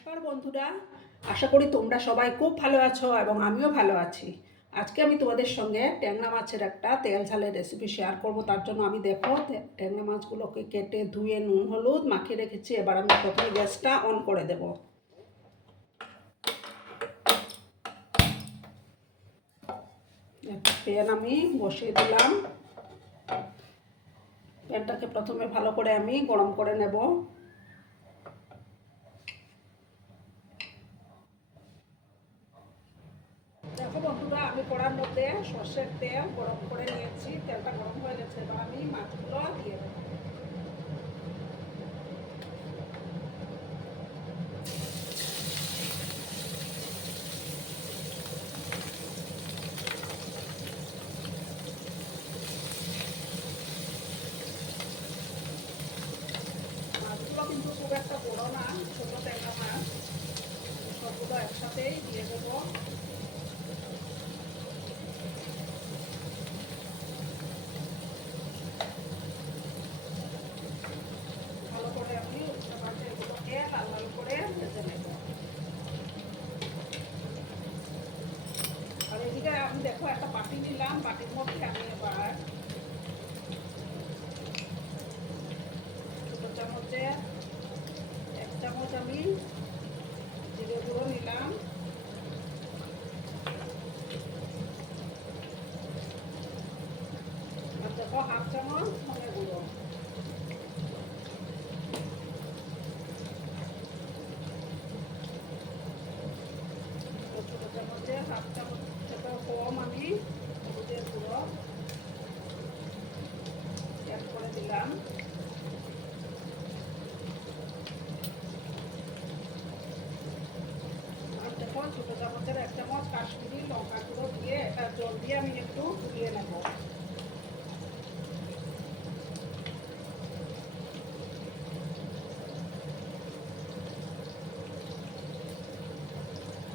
নমস্কার বন্ধুরা, আশা করি তোমরা সবাই খুব ভালো আছো এবং আমিও ভালো আছি। আজকে আমি তোমাদের সঙ্গে ট্যাংরা মাছের একটা তেল ঝালের রেসিপি শেয়ার করব। তার জন্য আমি দেখো ট্যাংরা মাছগুলোকে কেটে ধুয়ে নুন হলুদ মাখিয়ে রেখেছি। এবার আমি প্রথমে গ্যাসটা অন করে দেব। একটা প্যান আমি বসিয়ে দিলাম। প্যানটাকে প্রথমে ভালো করে আমি গরম করে নেব। দেখো বন্ধুরা, আমি কড়ার মধ্যে সর্ষের তেল গরম করে নিয়েছি। তেলটা গরম হয়ে গেছে, এবার আমি মাছগুলো দিয়ে দেবো। মাছগুলো কিন্তু খুব একটা বড় না, ছোটো ট্যাংরা মাছ। সবগুলো একসাথেই দিয়ে দেবো। ভালো করে আমি উল্টে পাল্টে এগুলোকে লাল লাল করে ভেজে নেব। আর এদিকে আমি দেখো একটা বাটি নিলাম, বাটির মধ্যে আমি এবার ছোটো চামচে 1 চামচ আমি জিরে গুঁড়ো নিলাম। আর দেখো 1/2 চামচ ধনে গুঁড়ো। ছোটো চামচে 1/2 চামচ থেকেও কম আমি হলুদের গুঁড়ো অ্যাড করে দিলাম। আর দেখো ছোটো চামচের 1 চামচ কাশ্মীরি লঙ্কা গুঁড়ো দিয়ে এটা জল দিয়ে আমি একটু গুলিয়ে নেব।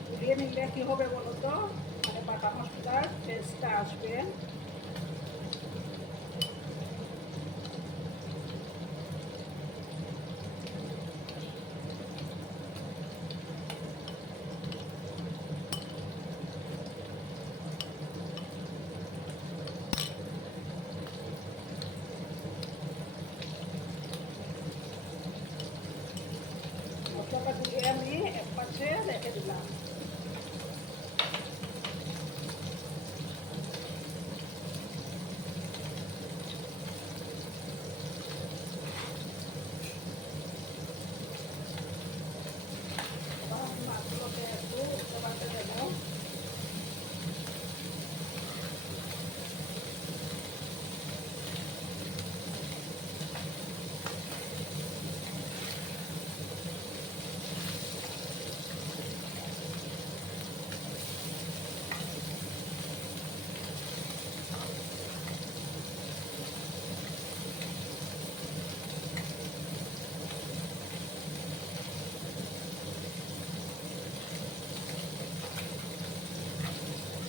গুলিয়ে নিলে কি হবে বলো তো, মানে বাটা মশলার টেস্টটা আসবে। মশলাটা গুলিয়ে আমি এক পাশে রেখে দিলাম। মাছগুলোকে একটু উল্টে পাল্টে দেবো।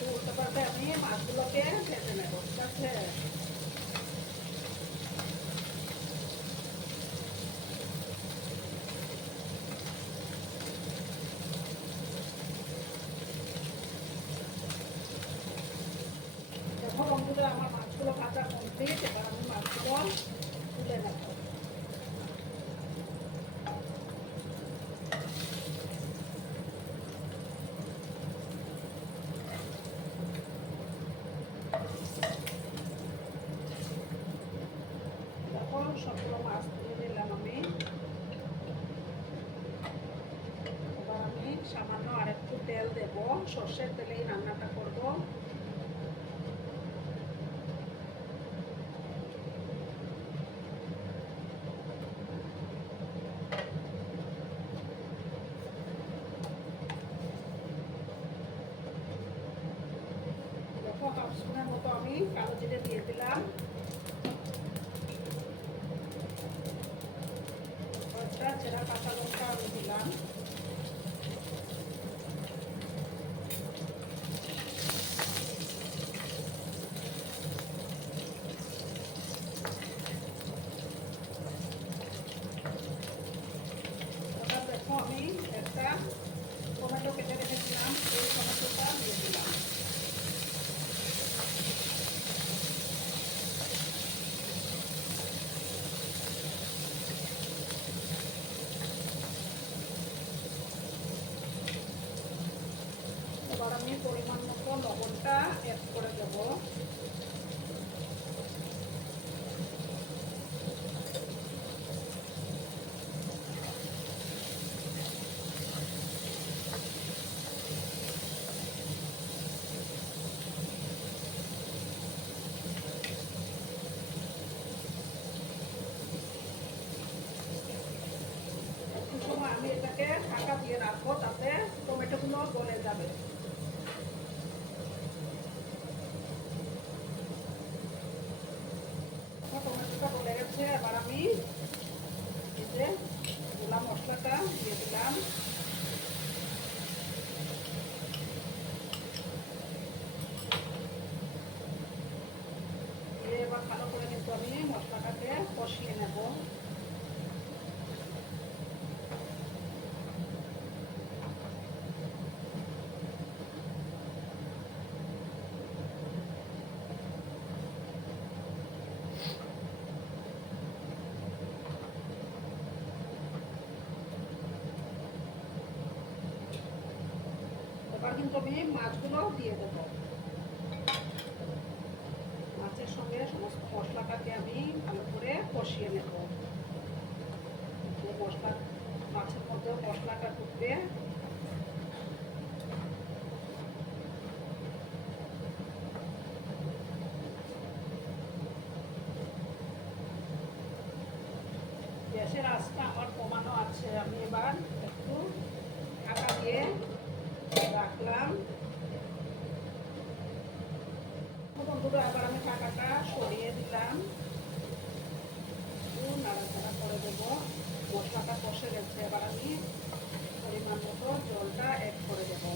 উল্টে পাল্টে আমি মাছগুলোকে ভেজে নেব, ঠিক আছে? দেখো বন্ধুরা, আমার মাছগুলো ভাজা কমপ্লিট। এবার আমি মাছগুলো তুলে নেব। দেখো সবগুলো মাছ তুলে নিলাম আমি। এবার আমি সামান্য আরেকটু তেল দেব, সর্ষের তেলেই রান্নাটা করব। দেখো 1/2 স্পুনের মতো আমি কালো জিরে দিয়ে দিলাম। কয়েকটা চেরা কাঁচা লঙ্কা আমি দিলাম। টমেটো কেটে রেখেছিলাম, এই টমেটোটা দিয়ে দিলাম। এবার আমি পরিমাণ মতো লবণটা অ্যাড করে দেবো। একটু সময় আমি এটাকে ঢাকা দিয়ে রাখবো, তাতে টমেটোগুলো গলে যাবে। টমেটোটা গলে গেছে, এবার আমি এই যে গোলা মশলাটা দিয়ে দিলাম। দিয়ে এবার ভালো করে কিন্তু আমি মশলাটাকে কষিয়ে নেব। এবার কিন্তু আমি মাছগুলো দিয়ে দেবো। মাছের সঙ্গে সমস্ত মশলাটাকে আমি ভালো করে কষিয়ে নেব। মশলা মাছের মধ্যে মশলাটা ঢুকবে। গ্যাসের আঁচটা আমার কমানো আছে, আমি এবার একটু ঢাকা দিয়ে রাখলাম। বন্ধুরা এবার আমি ঢাকাটা সরিয়ে দিলাম, একটু নাড়াচাড়া করে দেবো। মশলাটা কষে গেছে, এবার আমি পরিমাণ মতো জলটা অ্যাড করে দেবো।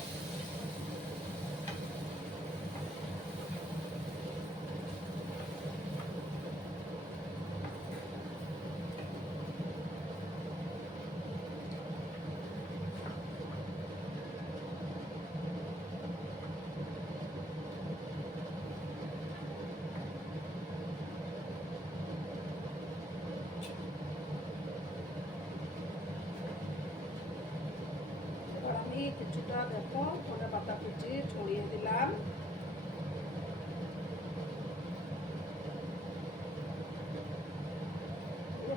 আমি কিছুটা দেখো ধনে পাতা কুচি ছড়িয়ে দিলাম।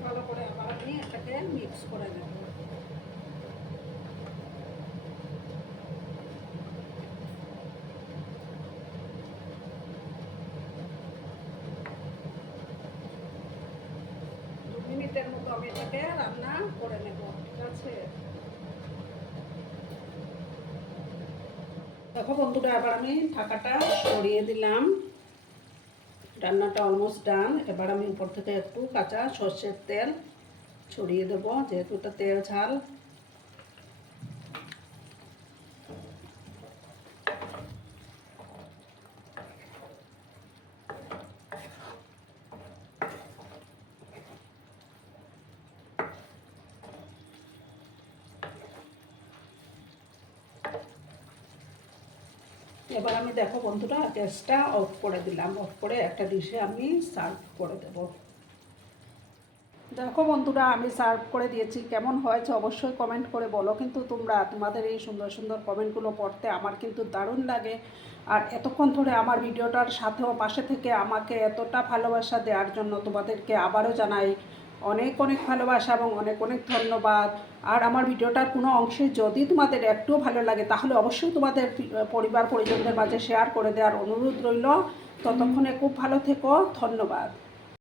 ভালো করে আবার আমি এটাকে মিক্স করে নেব। দু মিনিটের মতো আমি এটাকে রান্না করে নেব, ঠিক আছে? দেখো বন্ধুরা এবার আমি ঢাকাটা সরিয়ে দিলাম। রান্নাটা অলমোস্ট ডান। এবার আমি উপর থেকে একটু কাঁচা সর্ষের তেল ছড়িয়ে দেবো, যেহেতু এটা তেল ঝাল। এবার আমি দেখো বন্ধুরা গ্যাসটা অফ করে দিলাম। অফ করে একটা ডিশে আমি সার্ভ করে দেব। দেখো বন্ধুরা আমি সার্ভ করে দিয়েছি, কেমন হয়েছে অবশ্যই কমেন্ট করে বলো। কিন্তু তোমরা তোমাদের এই সুন্দর সুন্দর কমেন্টগুলো পড়তে আমার কিন্তু দারুণ লাগে। আর এতক্ষণ ধরে আমার ভিডিওটার সাথেও পাশে থেকে আমাকে এতটা ভালোবাসা দেওয়ার জন্য তোমাদেরকে আবারও জানাই অনেক অনেক ভালোবাসা এবং অনেক অনেক ধন্যবাদ। আর আমার ভিডিওটার কোনো অংশে যদি তোমাদের একটুও ভালো লাগে তাহলে অবশ্যই তোমাদের পরিবার পরিজনদের মাঝে শেয়ার করে দেওয়ার অনুরোধ রইল। ততক্ষণে খুব ভালো থেকো, ধন্যবাদ।